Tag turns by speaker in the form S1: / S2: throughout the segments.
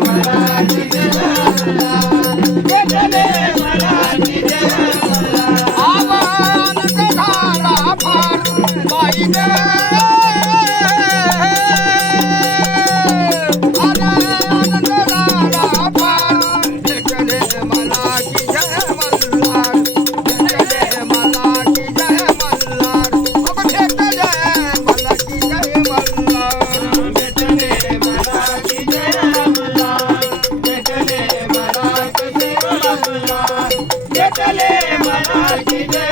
S1: মারা I Friday.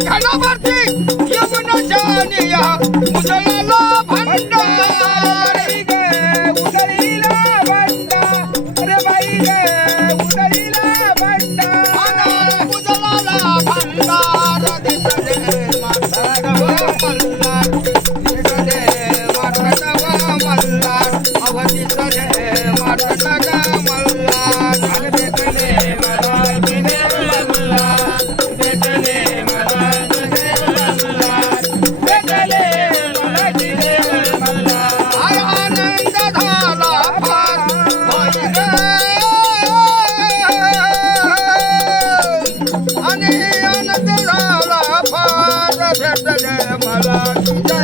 S2: Ganapathi Yamuna ஜானியா முதலல பண்டார் அவதி சதே மாட்டடா மல் Thank you.